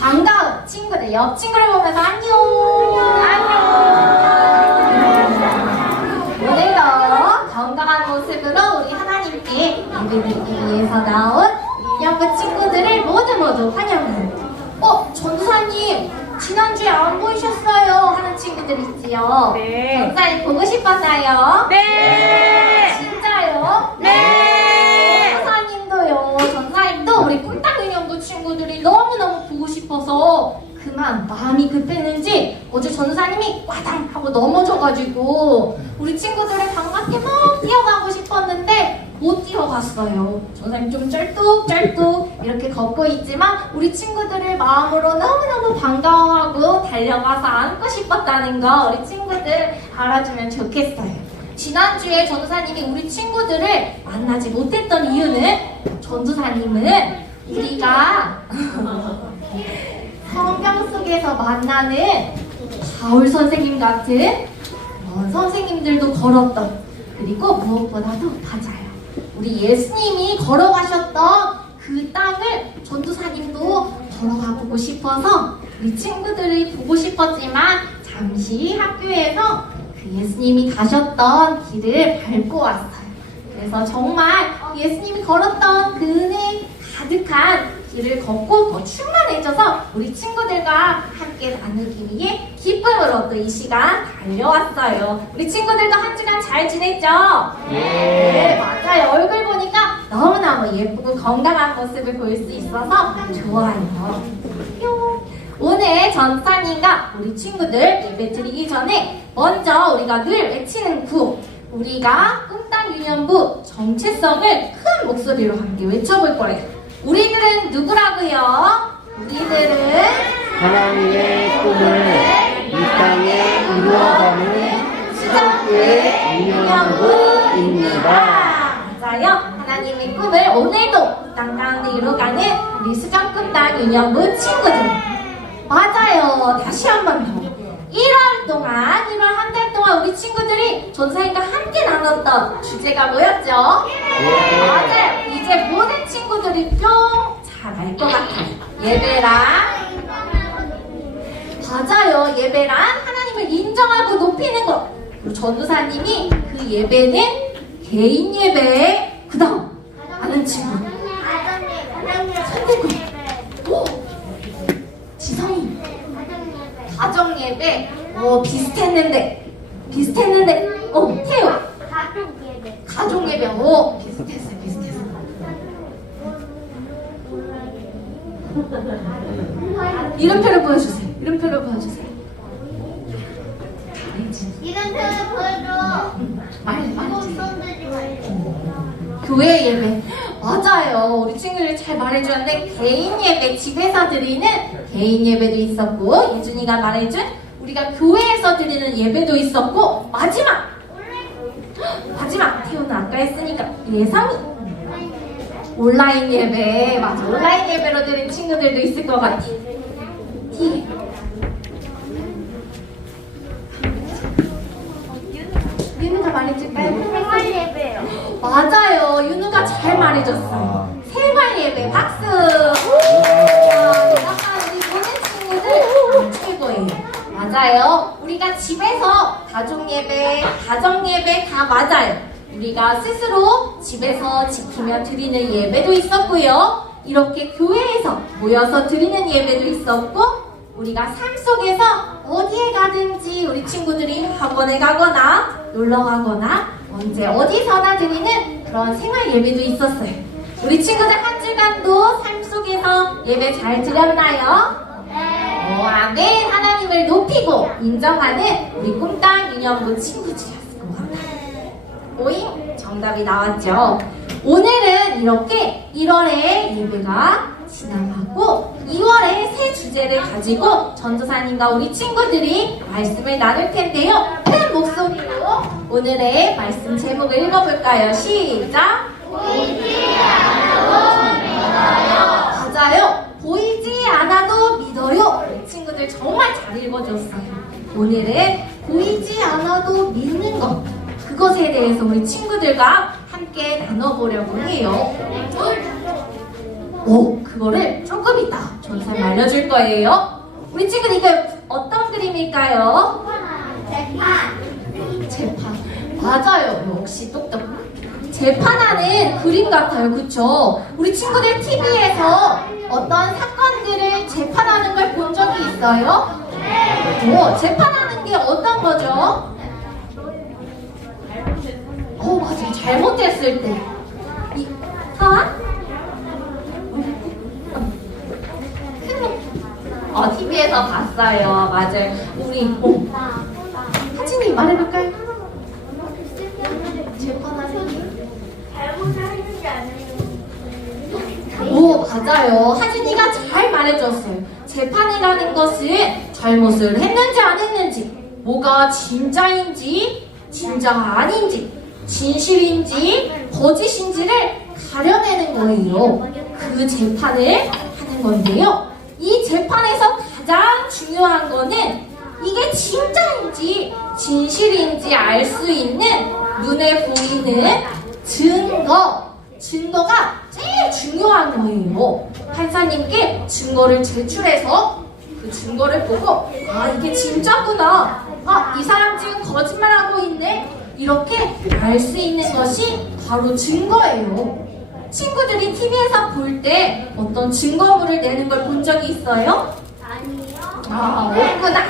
반가운 친구들, 옆 친구를 보면서 안녕! 오늘도 건강한 모습으로 우리 하나님께 예배드리기 위해서 나온 유년부 친구들을 모두 환영해요. 전도사님, 지난주에 안 보이셨어요 하는 친구들 있지요? 네. 전도사님 보고 싶었나요? 네. 진짜요? 네. 전도사님도요. 전도사님도 우리 꿀딱 유년부 친구들이 너무너무 보고 싶어서 그만 마음이 급했는지 어제 전도사님이 와당 하고 넘어져가지고 우리 친구들을 반갑게 막 뛰어가고 싶었는데 못 뛰어갔어요. 전도사님 좀 쩔뚝쩔뚝 이렇게 걷고 있지만 우리 친구들을 마음으로 너무너무 반가워하고 달려가서 안고 싶었다는 거 우리 친구들 알아주면 좋겠어요. 지난주에 전도사님이 우리 친구들을 만나지 못했던 이유는 전도사님은 우리가 성경 속에서 만나는 바울 선생님 같은 선생님들도 걸었던, 그리고 무엇보다도 맞아요, 우리 예수님이 걸어가셨던 그 땅을 전도사님도 걸어가보고 싶어서 우리 친구들을 보고 싶었지만 잠시 학교에서 그 예수님이 가셨던 길을 밟고 왔어요. 그래서 정말 예수님이 걸었던 그 은혜 가득한 길을 걷고 더 충만해져서 우리 친구들과 함께 나누기 위해 기쁨으로 또 이 시간 달려왔어요. 우리 친구들도 한 주간 잘 지냈죠? 네, 맞아요. 얼굴 보니까 너무너무 예쁘고 건강한 모습을 볼 수 있어서 좋아요. 오늘 전사님과 우리 친구들 예배 드리기 전에 먼저 우리가 늘 외치는 구호, 우리가 꿈땅 유년부 정체성을 큰 목소리로 함께 외쳐볼 거예요. 우리들은 누구라고요? 우리들은 하나님의 꿈을 이 땅에 이루어가는 수정교회 유년부입니다. 맞아요. 하나님의 꿈을 오늘도 땅 가운데 이루어가는 우리 수정꿈땅 유년부 친구들. 맞아요. 다시 한 번 더. 1월 동안, 1월 한 달 동안 우리 친구들이 전사님과 함께 나눴던 주제가 뭐였죠? 맞아요. 이제 모든 친구들이 뿅 잘 알 것 같아요. 예배랑, 맞아요. 예배랑 하나님을 인정하고 높이는 것. 그리고 전도사님이 그 예배는 개인 예배, 그 다음 아는 친구 선택권. 오! 지성이 가정 예배. 비슷했는데 태요 가족 예배. 비슷했어. 이름표를 보여주세요. 이름표를 보여줘. 교회 예배. 맞아요. 우리 친구들이 잘 말해주는데 개인 예배, 집에서 드리는 개인 예배도 있었고, 예준이가 말해준 우리가 교회에서 드리는 예배도 있었고, 마지막 태우는 아까 했으니까 예상이 온라인 예배. 맞아, 온라인 예배로 드린 친구들도 있을 것 같아. 윤우가 말해줄까요? 생활 예배요. 맞아요. 윤우가 잘 말해줬어요. 생활 예배 박수. 약간 우리 보는 친구들 최고예요. 맞아요. 우리가 집에서 가족 예배, 가정 예배 다 맞아요. 우리가 스스로 집에서 지키며 드리는 예배도 있었고요. 이렇게 교회에서 모여서 드리는 예배도 있었고, 우리가 삶 속에서 어디에 가든지 우리 친구들이 학원에 가거나 놀러 가거나 언제 어디서나 드리는 그런 생활 예배도 있었어요. 우리 친구들 한 주간도 삶 속에서 예배 잘 드렸나요? 아멘. 하나님을 높이고 인정하는 우리 꿈땅 유년부 친구들이었을 것 같아요. 오잉? 정답이 나왔죠. 오늘은 이렇게 1월에 예배가 지나가고 2월에 새 주제를 가지고 전도사님과 우리 친구들이 말씀을 나눌 텐데요. 큰 목소리로 오늘의 말씀 제목을 읽어볼까요? 시작! 보이지 않아도 믿어요. 맞아요. 보이지 않아도 믿어요. 우리 친구들 정말 잘 읽어줬어요. 오늘은 보이지 않아도 믿는 것, 그것에 대해서 우리 친구들과 함께 나눠보려고 해요. 그거를 조금 이따 정답 알려줄 거예요. 우리 친구들 이게 어떤 그림일까요? 재판. 맞아요. 역시 똑똑. 재판하는 그림 같아요. 그쵸? 우리 친구들 TV에서 어떤 사건들을 재판하는 걸 본 적이 있어요? 재판하는 게 어떤 거죠? 맞아요. 잘못했을 때. TV에서 봤어요. 맞아요. 우리, 하진이 말해볼까요? 재판하는 맞아요. 하진이가 잘 말해줬어요. 재판이라는 것은 잘못을 했는지 안 했는지, 뭐가 진짜인지, 진짜가 아닌지, 진실인지, 거짓인지를 가려내는 거예요. 그 재판을 하는 건데요. 이 재판에서 가장 중요한 거는 이게 진짜인지, 진실인지 알 수 있는 눈에 보이는 증거가 제일 중요한 거예요. 판사님께 증거를 제출해서 그 증거를 보고 이게 진짜구나. 이 사람 지금 거짓말하고 있네. 이렇게 알 수 있는 것이 바로 증거예요. 친구들이 TV에서 볼 때 어떤 증거물을 내는 걸 본 적이 있어요? 아니요. 없구나.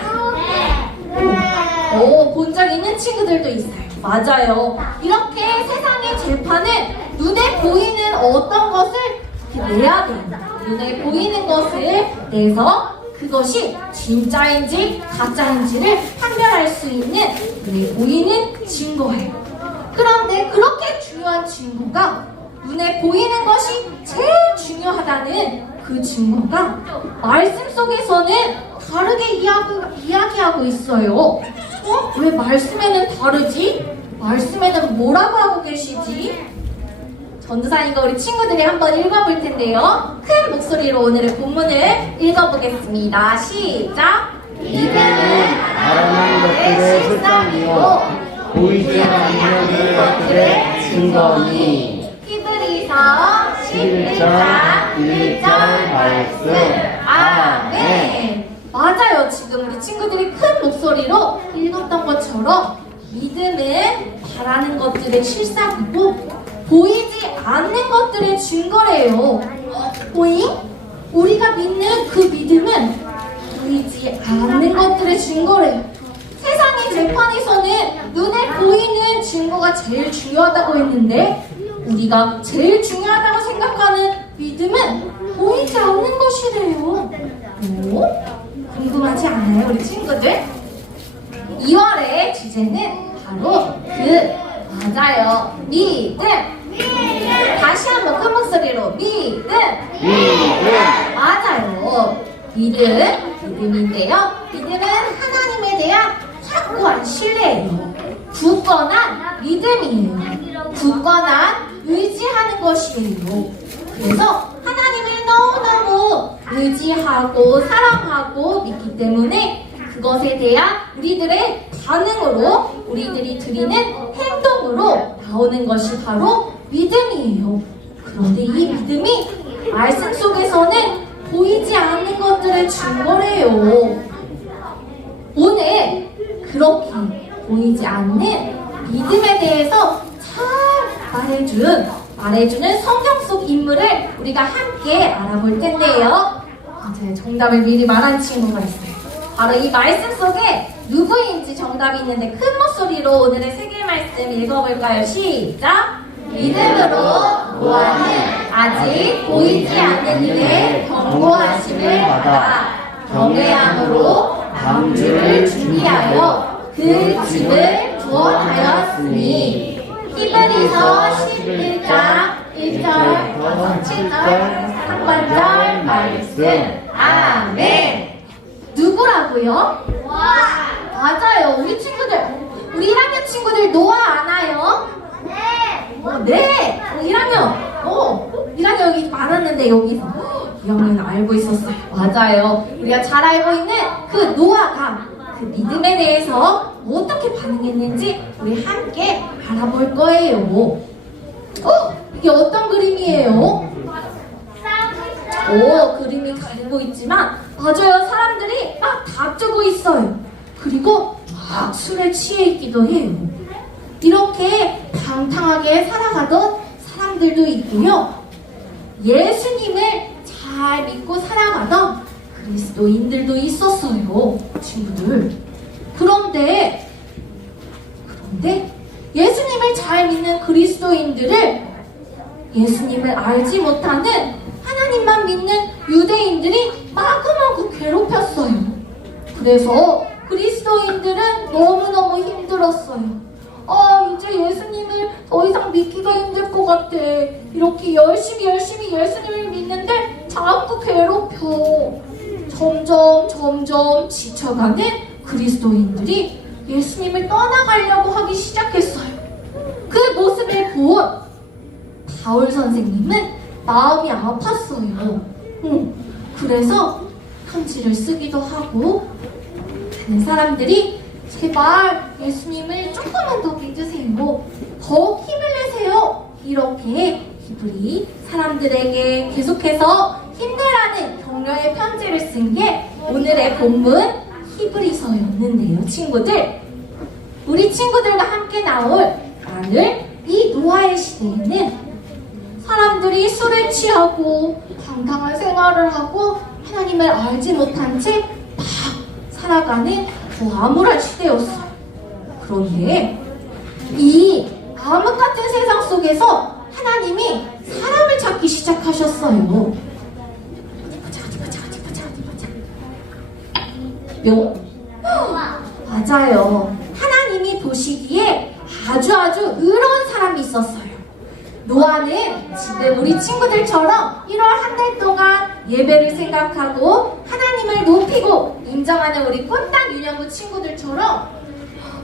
본 적 있는 친구들도 있어요. 맞아요. 이렇게 세상의 재판은 눈에 보이는 어떤 것을 내야 돼요. 눈에 보이는 것을 내서 그것이 진짜인지 가짜인지를 판별할 수 있는 눈에 보이는 증거예요. 그런데 그렇게 중요한 증거가 눈에 보이는 것이 제일 중요하다는 그 증거가 말씀 속에서는 다르게 이야기하고 있어요. 왜 말씀에는 다르지? 말씀에는 뭐라고 하고 계시지? 전도사님과 우리 친구들이 한번 읽어볼 텐데요. 큰 목소리로 오늘의 본문을 읽어보겠습니다. 시작! 믿음은 바라는 것들의 실상이요 보이지 않는 것들의 증거니. 히브리서 11장 1절 말씀. 아멘. 맞아요. 지금 우리 친구들이 큰 목소리로 읽었던 것처럼 믿음은 바라는 것들의 실상이고 보이지 않는 것들의 증거래요. 우리가 믿는 그 믿음은 보이지 않는 것들의 증거래요. 세상의 재판에서는 눈에 보이는 증거가 제일 중요하다고 했는데 우리가 제일 중요하다고 생각하는 믿음은 보이지 않는 것이래요. 궁금하지 않아요, 우리 친구들? 2월의 주제는 바로 맞아요. 믿음. 다시 한번 큰 목소리로 믿음. 맞아요. 믿음인데요. 믿음은 하나님에 대한 확고한 신뢰예요. 굳건한 믿음이에요. 굳건한 의지하는 것이에요. 그래서 하나님을 너무너무 의지하고 사랑하고 믿기 때문에 그것에 대한 우리들의 반응으로 우리들이 드리는 행동으로 나오는 것이 바로 믿음이에요. 그런데 이 믿음이 말씀 속에서는 보이지 않는 것들의 증거래요. 오늘 그렇게 보이지 않는 믿음에 대해서 잘 말해주는 성경 속 인물을 우리가 함께 알아볼 텐데요. 맞아요. 정답을 미리 말한 친구가 있어요. 바로 이 말씀 속에 누구인지 정답이 있는데 큰 목소리로 오늘의 세계 말씀 읽어볼까요? 시작! 믿음으로 노아는 아직 보이지 않는 일에 경고하심을 받아 경외함으로 방주를 준비하여 그 집을 구원하였으니. 히브리서 11장 1절 7절 상반절 말씀. 아멘. 누구라고요? 맞아요. 우리 친구들, 우리 1학년 친구들 노아 아나요? 네. 1학년 여기 많았는데 여기서 2학년 알고 있었어요. 맞아요. 우리가 잘 알고 있는 그 노아가 그 믿음에 대해서 어떻게 반응했는지 우리 함께 알아볼 거예요. 이게 어떤 그림이에요? 그림이 가리고 있지만 맞아요. 사람들이 막 다투고 있어요. 그리고 막 술에 취해 있기도 해요. 이렇게 방탕하게 살아가던 사람들도 있고요. 예수님을 잘 믿고 살아가던 그리스도인들도 있었어요. 친구들. 그런데 예수님을 잘 믿는 그리스도인들을 예수님을 알지 못하는 하나님만 믿는 유대인들이 마구마구 괴롭혔어요. 그래서 그리스도인들은 너무너무 힘들었어요. 이제 예수님을 더 이상 믿기가 힘들 것 같아. 이렇게 열심히 예수님을 믿는데 자꾸 괴롭혀. 점점 지쳐가는 그리스도인들이 예수님을 떠나가려고 하기 시작했어요. 그 모습을 본 바울 선생님은 마음이 아팠어요. 그래서 편지를 쓰기도 하고 다른 사람들이 제발 예수님을 조금만 더 믿으세요. 더 힘을 내세요. 이렇게 히브리 사람들에게 계속해서 힘내라는 격려의 편지를 쓴 게 오늘의 본문 히브리서였는데요. 친구들, 우리 친구들과 함께 나올 오늘 이 노아의 시대에는 사람들이 술에 취하고 방탕한 생활을 하고 하나님을 알지 못한 채 막 살아가는 그 암울한 시대였어요. 그런데 이 암흑 같은 세상 속에서 하나님이 사람을 찾기 시작하셨어요. 맞아요. 하나님이 보시기에 아주 의로운 사람이 있었어요. 노아는 지금 우리 친구들처럼 1월 한 달 동안 예배를 생각하고 하나님을 높이고 인정하는 우리 꼰당 유년부 친구들처럼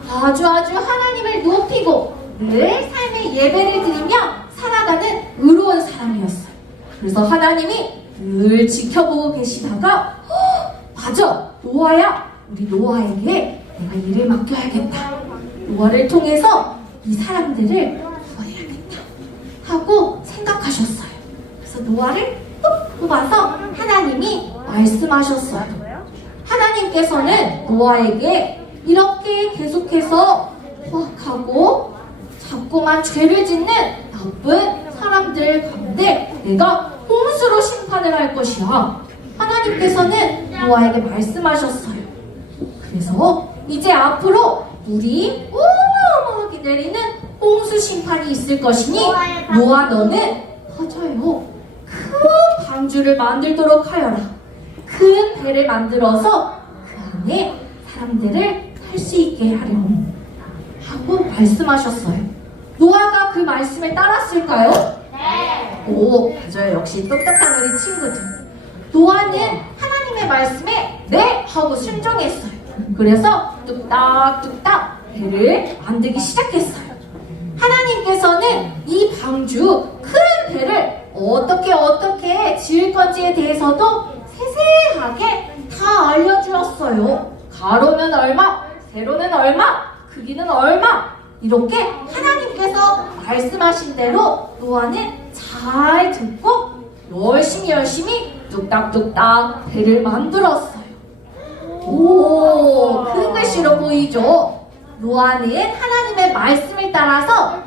아주 하나님을 높이고 늘 삶의 예배를 드리며 살아가는 의로운 사람이었어요. 그래서 하나님이 늘 지켜보고 계시다가 맞아, 노아야, 우리 노아에게 내가 일을 맡겨야겠다. 노아를 통해서 이 사람들을 구해야겠다 하고 생각하셨어요. 그래서 노아를 뚝 뽑아서 하나님이 말씀하셨어요. 하나님께서는 노아에게 이렇게 계속해서 포악하고 자꾸만 죄를 짓는 나쁜 사람들 가운데 내가 홍수로 심판을 할 것이야. 하나님께서는 노아에게 말씀하셨어요. 그래서 이제 앞으로 물이 어마어마하게 내리는 홍수 심판이 있을 것이니 노아 너는 맞아요. 큰 방주를 만들도록 하여라. 큰 배를 만들어서 그 안에 사람들을 탈 수 있게 하렴 하고 말씀하셨어요. 노아가 그 말씀을 따랐을까요? 네. 맞아요. 역시 똑똑한 우리 친구들. 노아는 하나님의 말씀에 네 하고 순종했어요. 그래서 뚝딱뚝딱 배를 만들기 시작했어요. 하나님께서는 이 방주 큰 배를 어떻게 지을 건지에 대해서도 세세하게 다 알려주었어요. 가로는 얼마, 세로는 얼마, 크기는 얼마, 이렇게 하나님께서 말씀하신 대로 노아는 잘 듣고 열심히 뚝딱뚝딱 배를 만들었어요. 큰 글씨로 보이죠? 노아는 하나님의 말씀을 따라서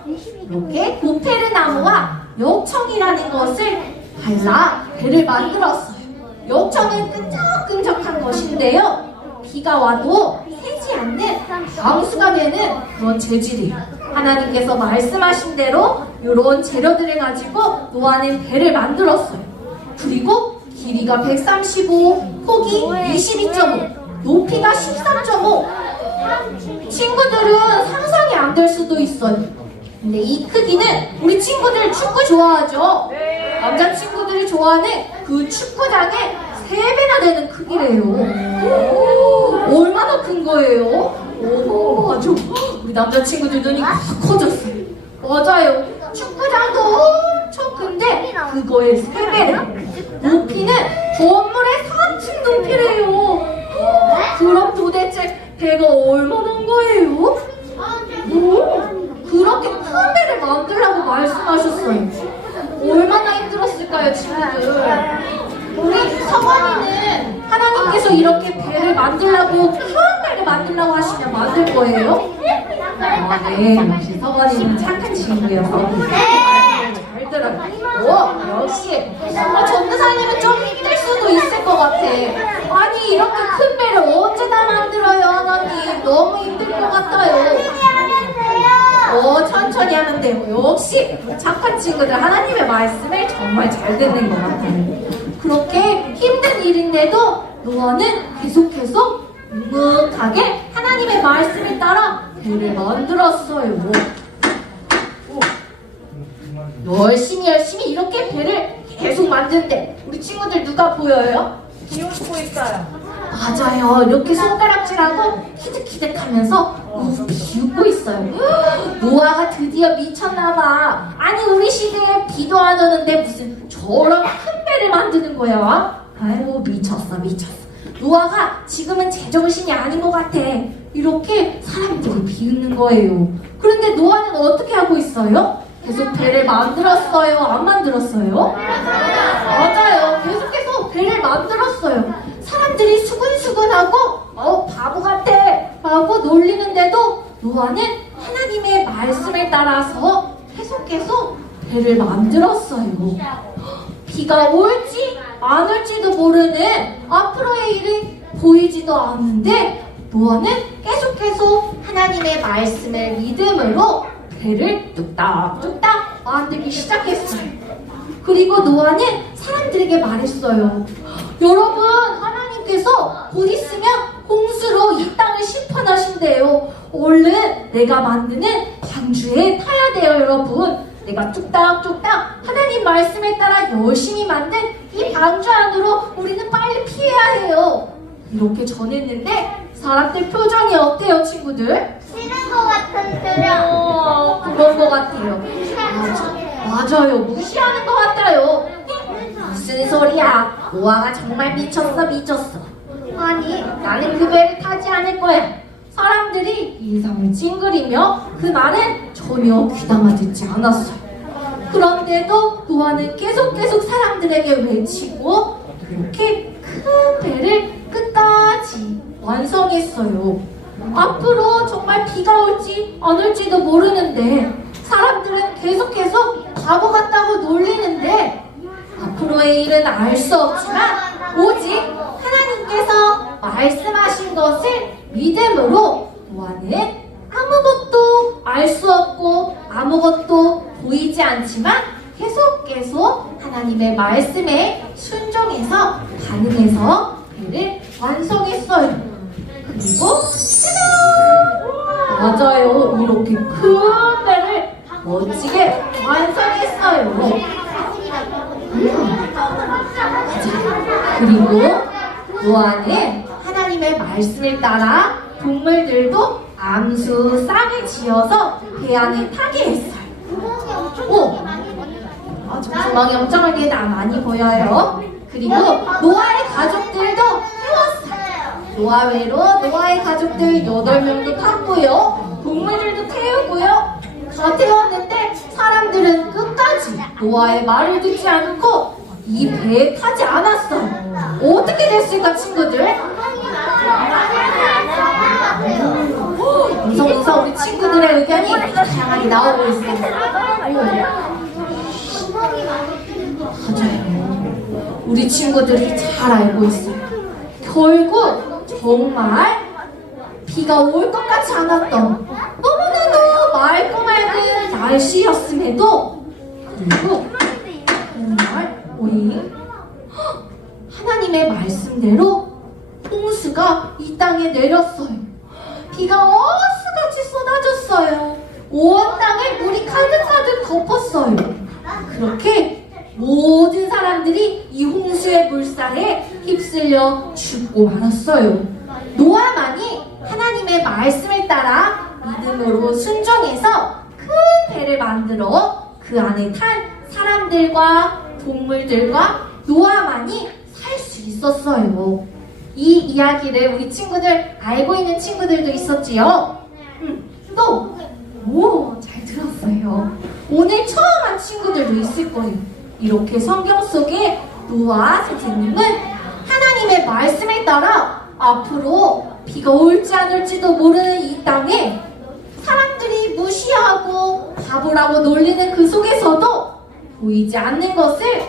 이렇게 고페르 나무와 역청이라는 것을 발라 배를 만들었어요. 역청은 끈적끈적한 것인데요. 비가 와도 새지 않는 방수가 되는 그런 재질이에요. 하나님께서 말씀하신 대로 이런 재료들을 가지고 노아는 배를 만들었어요. 그리고 길이가 135, 폭이 22.5, 높이가 13.5. 친구들은 상상이 안 될 수도 있어요. 근데 이 크기는 우리 친구들 축구 좋아하죠? 남자 친구들이 좋아하는 그 축구장의 3배나 되는 크기래요. 얼마나 큰 거예요? 맞아. 우리 남자 친구들 눈이 확 커졌어요. 맞아요. 축구장도 엄청 큰데 그거의 3배래. 높이는 건물의 4층 높이래요. 그럼 도대체 배가 얼마나 거예요? 그렇게 큰 배를 만들라고 말씀하셨어요. 얼마나 힘들었을까요, 친구들? 노아는 하나님께서 이렇게 배를 만들라고 큰 배를 만들라고 하시면 만들 거예요? 아, 네. 역시 서건이는 착한 친구여서 잘 들어요. 오, 역시 전도사님은 좀 힘들 수도 있을 것 같아. 아니 이렇게 큰 배를 언제 다 만들어요 하나님? 너무 힘들 것 같아요. 천천히 하면 돼요. 역시 착한 친구들 하나님의 말씀을 정말 잘 듣는 것 같아요. 그렇게 힘든 일인데도 노아는 계속해서 묵묵하게 하나님의 말씀을 따라 배를 만들었어요. 열심히 이렇게 배를 계속 만드는데 우리 친구들 누가 보여요? 비웃고 있어요. 맞아요. 이렇게 손가락질하고 키득키득하면서 비웃고 있어요. 노아가 드디어 미쳤나봐. 아니 우리 시대에 비도 안 오는데 무슨 저런 큰 배를 만드는 거야? 아이고 미쳤어. 노아가 지금은 제정신이 아닌 것 같아. 이렇게 사람들이 비웃는 거예요. 그런데 노아는 어떻게 하고 있어요? 계속 배를 만들었어요? 안 만들었어요? 맞아요. 계속해서 배를 만들었어요. 사람들이 수근수근하고 바보 같아 라고 놀리는데도 노아는 하나님의 말씀을 따라서 계속해서 배를 만들었어요. 비가 올지 안 올지도 모르는 앞으로의 일이 보이지도 않는데 노아는 계속해서 하나님의 말씀을 믿음으로 배를 뚝딱뚝딱 만들기 시작했어요. 그리고 노아는 사람들에게 말했어요. 여러분, 하나님께서 곧 있으면 홍수로 이 땅을 심판하신대요. 얼른 내가 만드는 방주에 타야 돼요, 여러분. 내가 뚝딱뚝딱 하나님 말씀에 따라 열심히 만든 이 방주 안으로 우리는 빨리 피해야 해요. 이렇게 전했는데 사람들 표정이 어때요, 친구들? 싫은 것 같은데요. 그런 것 같아요. 맞아요. 무시하는 것 같아요. 무슨 소리야? 노아가 정말 미쳤어. 아니, 나는 그 배를 타지 않을 거야. 사람들이 인상을 찡그리며 그 말은 전혀 귀담아 듣지 않았어요. 그런데도 노아는 계속 사람들에게 외치고 그렇게 큰 배를 끝까지 완성했어요. 앞으로 정말 비가 올지 안 올지도 모르는데 사람들은 계속해서 바보 같다고 놀리는데 앞으로의 일은 알 수 없지만 오직 하나님께서 말씀하신 것을 믿음으로 노아는 아무것도 알 수 없고 아무것도 보이지 않지만 계속 하나님의 말씀에 순종해서 반응해서 배를 완성했어요. 그리고 짜잔! 맞아요. 이렇게 큰 배를 멋지게 완성했어요. 그리고 노아는 하나님의 말씀을 따라 동물들도 암수 쌍을 지어서 배 안에 타게 했어요. 구멍이 엄청 많이 보여요. 그리고 노아의 가족들도 태웠어요. 노아 외로 노아의 가족들 8명도 탔고요. 동물들도 태우고요. 다 태웠는데 사람들은 끝까지 노아의 말을 듣지 않고 이 배에 타지 않았어요. 어떻게 됐을까, 친구들? 무서워 우리 친구들의 의견이 다양하게 나오고 있어요. 맞아요. 우리 친구들이 잘 알고 있어요. 결국 정말 비가 올 것 같지 않았던 너무나도 맑고 맑은 날씨였음에도 그리고 정말 하나님의 말씀대로 홍수가 이 땅에 내렸어요. 비가 어스같이 쏟아졌어요. 온 땅을 물이 가득 덮었어요. 그렇게 모든 사람들이 이 홍수의 물살에 휩쓸려 죽고 말았어요. 노아만이 하나님의 말씀을 따라 믿음으로 순종해서 큰 배를 만들어 그 안에 탄 사람들과 동물들과 노아만이 살 수 있었어요. 이 이야기를 우리 친구들 알고 있는 친구들도 있었지요. 잘 들었어요. 오늘 처음 한 친구들도 있을 거예요. 이렇게 성경 속에 노아 선생님은 말씀에 따라 앞으로 비가 올지 안 올지도 모르는 이 땅에 사람들이 무시하고 바보라고 놀리는 그 속에서도 보이지 않는 것을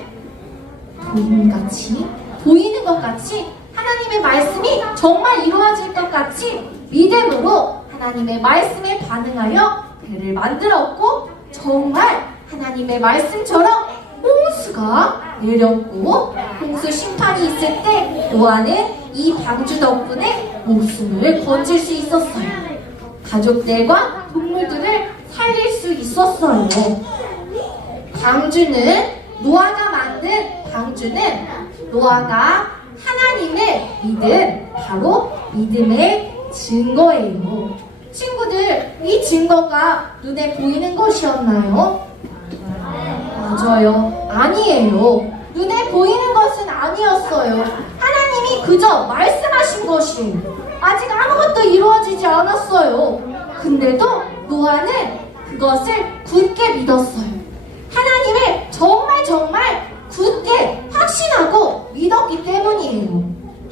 보이는 것 같이 하나님의 말씀이 정말 이루어질 것 같이 믿음으로 하나님의 말씀에 반응하여 배를 만들었고, 정말 하나님의 말씀처럼 홍수가 내렸고, 홍수 심판이 있을 때 노아는 이 방주 덕분에 목숨을 건질 수 있었어요. 가족들과 동물들을 살릴 수 있었어요. 노아가 만든 방주는 노아가 하나님을 믿은 바로 믿음의 증거예요. 친구들, 이 증거가 눈에 보이는 것이었나요? 맞아요. 아니에요. 눈에 보이는 것은 아니었어요. 하나님이 그저 말씀하신 것이에요. 아직 아무것도 이루어지지 않았어요. 근데도 노아는 그것을 굳게 믿었어요. 하나님을 정말 굳게 확신하고 믿었기 때문이에요.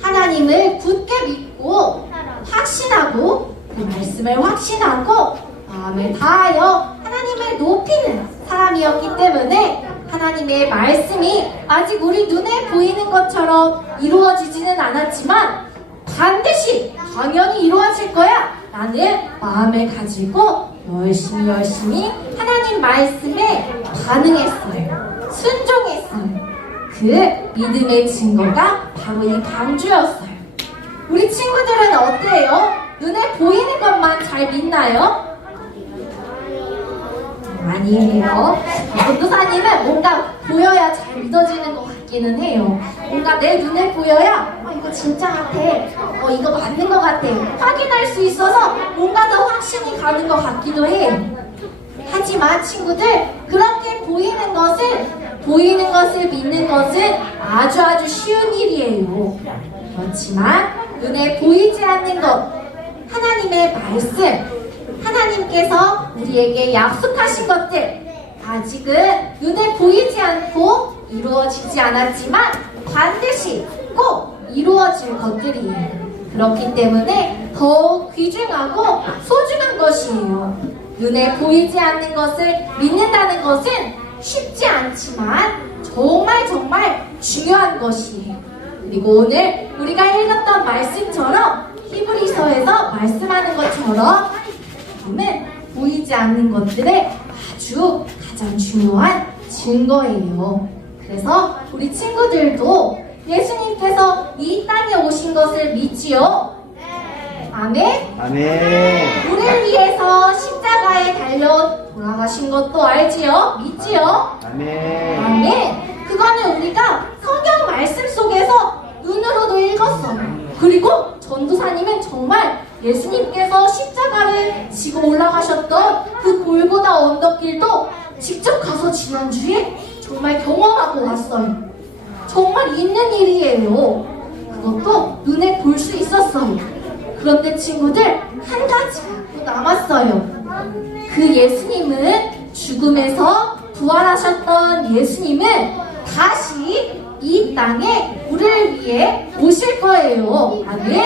하나님을 굳게 믿고 확신하고 그 말씀을 확신하고 마음을 다하여 하나님을 높이는 사람이었기 때문에 하나님의 말씀이 아직 우리 눈에 보이는 것처럼 이루어지지는 않았지만 반드시 당연히 이루어질 거야 라는 마음을 가지고 열심히 하나님 말씀에 반응했어요. 순종했어요. 그 믿음의 증거가 바로 이 방주였어요. 우리 친구들은 어때요? 눈에 보이는 것만 잘 믿나요? 아니에요. 전도사님은 뭔가 보여야 잘 믿어지는 것 같기는 해요. 뭔가 내 눈에 보여야 이거 진짜 같아, 이거 맞는 것 같아 확인할 수 있어서 뭔가 더 확신이 가는 것 같기도 해요. 하지만 친구들, 그렇게 보이는 것을 믿는 것은 아주 쉬운 일이에요. 그렇지만 눈에 보이지 않는 것, 하나님의 말씀, 하나님께서 우리에게 약속하신 것들, 아직은 눈에 보이지 않고 이루어지지 않았지만 반드시 꼭 이루어질 것들이에요. 그렇기 때문에 더욱 귀중하고 소중한 것이에요. 눈에 보이지 않는 것을 믿는다는 것은 쉽지 않지만 정말 중요한 것이에요. 그리고 오늘 우리가 읽었던 말씀처럼 히브리서에서 말씀하는 것처럼 믿음은 보이지 않는 것들의 아주 가장 중요한 증거예요. 그래서 우리 친구들도 예수님께서 이 땅에 오신 것을 믿지요? 아멘? 아멘. 우리를 위해서 십자가에 달려 돌아가신 것도 알지요? 믿지요? 아멘. 아멘. 그거는 우리가 성경 말씀 속에서 눈으로도 읽었어요. 그리고 전도사님은 정말 예수님께서 십자가를 지고 올라가셨던 그 골고다 언덕길도 직접 가서 지난주에 정말 경험하고 왔어요. 정말 있는 일이에요. 그것도 눈에 볼 수 있었어요. 그런데 친구들, 한 가지가 또 남았어요. 그 예수님은, 죽음에서 부활하셨던 예수님은 다시 이 땅에 우리를 위해 오실 거예요. 아멘?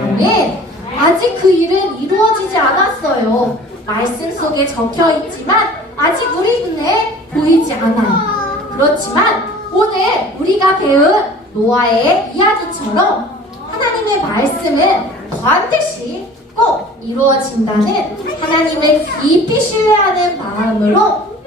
아멘. 아직 그 일은 이루어지지 않았어요. 말씀 속에 적혀 있지만 아직 우리 눈에 보이지 않아요. 그렇지만 오늘 우리가 배운 노아의 이야기처럼 하나님의 말씀은 반드시 꼭 이루어진다는 하나님을 깊이 신뢰하는 마음으로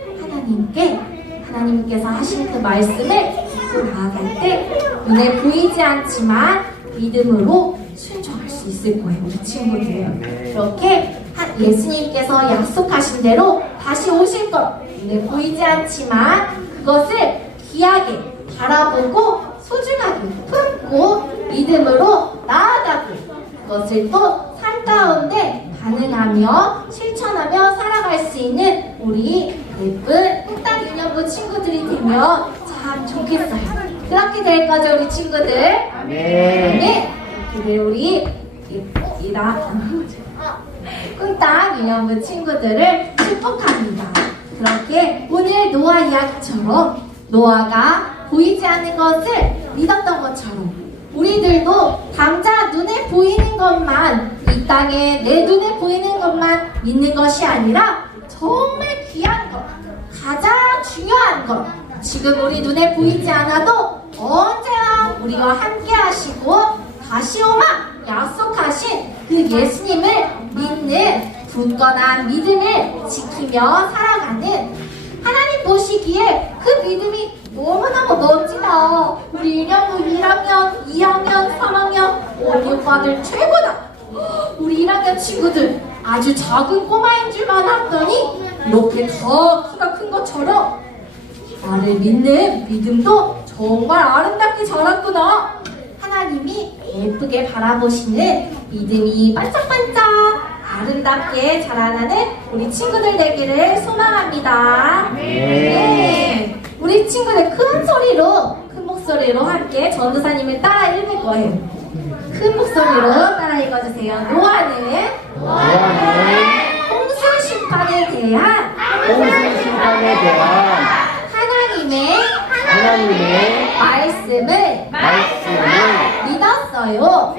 하나님께서 하신 그 말씀을 믿고 나아갈 때 눈에 보이지 않지만 믿음으로 순종할 수 있을 거예요, 우리 친구들. 그렇게 예수님께서 약속하신 대로 다시 오실 것, 눈에 보이지 않지만 그것을 귀하게 바라보고 소중하게 품고 믿음으로 나아가고, 그것을 또 삶 가운데 반응하며 실천하며 살아갈 수 있는 우리 예쁜 흑당 유년부 친구들이 되면 참 좋겠어요. 그렇게 될 거죠, 우리 친구들? 아멘. 네. 그래, 우리 꿀당 유년부 친구들을 축복합니다. 그렇게 오늘 노아 이야기처럼 노아가 보이지 않는 것을 믿었던 것처럼 우리들도 당장 눈에 보이는 것만, 이 땅에 내 눈에 보이는 것만 믿는 것이 아니라 정말 귀한 것, 가장 중요한 것, 지금 우리 눈에 보이지 않아도 언제나 우리와 함께 하시고 다시 오마 약속하신 그 예수님을 믿는 굳건한 믿음을 지키며 살아가는, 하나님 보시기에 그 믿음이 너무너무 멋지다. 우리 1학년, 1학년, 2학년, 3학년, 우리 오빠들 최고다. 우리 1학년 친구들 아주 작은 꼬마인 줄만 알았더니 이렇게 더 키가 큰 것처럼 나를 믿는 믿음도 정말 아름답게 자랐구나. 하나님이 예쁘게 바라보시는 믿음이 반짝반짝 아름답게 자라나는 우리 친구들 되기를 소망합니다. 네. 우리 친구들 큰 소리로, 큰 목소리로 함께 전도사님을 따라 읽을 거예요. 큰 목소리로 따라 읽어주세요. 노아는 홍수 심판에 대한 하나님의 말씀을 믿었어요.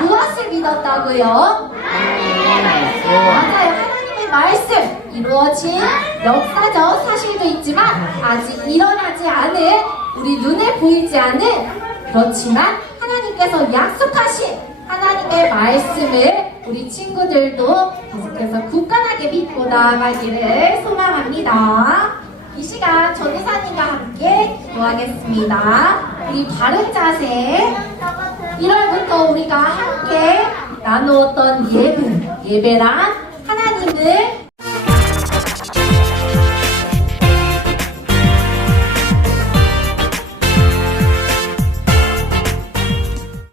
무엇을 믿었다고요? 맞아요. 하나님의 말씀, 이루어진 역사적 사실도 있지만 아직 일어나지 않은, 우리 눈에 보이지 않은, 그렇지만 하나님께서 약속하신 하나님의 말씀을 우리 친구들도 계속해서 굳건하게 믿고 나아가기를 소망합니다. 이 시간 전도사님과 함께 기도하겠습니다. 우리 바른 자세, 1월부터 우리가 함께 나누었던 예배란 하나님을